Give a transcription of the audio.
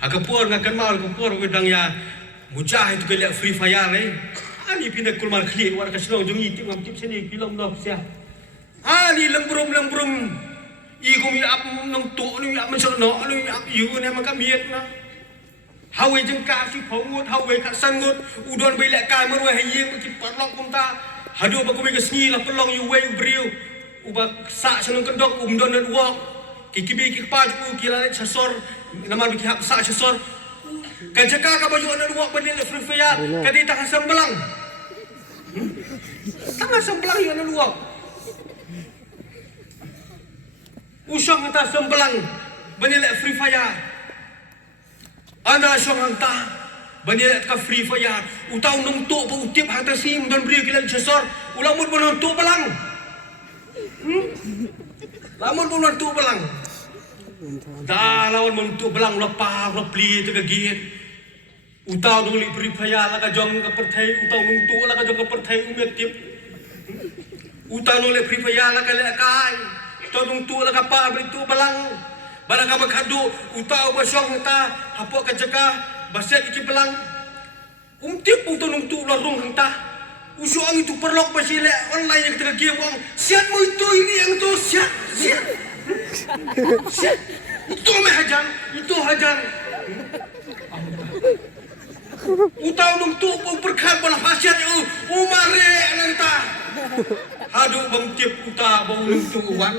Agapur ngakan mal agapur wedang ya mujah itu kelak free fire ani pindah kulmar klik war kaslong jung itip ngam tip sini film dah sia ani lembrum iku mi ap nang tu ni ap mensono ni ap yu ni maka miet na hawe jeng ka ki phongut hawe ka sangut udon bai lek kai marwa hayeng ki patlok kum ta hadu ba ku bi kesni la pelong yu we briu uba sa senung kendok don dan wok kikibi kikpa ku kila sasor nama biki hak sa sasor kan cakap ka baju ana dua bandil free fire kadi tangan sembelang tangan sembelang yu ana dua usang anta sembelang bandil free fire ana usang anta bandil ka free fire utau nung tu pa utip hata sim don bri kila sasor ulamut bonon tu belang lamun bonon tu belang dah lawan mentuk belang lepas lepli tu kegit utau dulu beri payah lah kajong ke pertai utau mentuk lah kajong ke pertai umetip utau dulu beri payah lah kalekai utau mentuk lah kapal beri tu belang barang kamu kadu utau basong ta hapok kajaka baset iki belang umtip utau mentuk lah rung hanta usuang itu perlok basile online yang kita game wang siat mu itu ini yang tu siat itu hajar utau nung tu berkat bola pasiat umare nanta hadu bang tip uta bang nung tu wan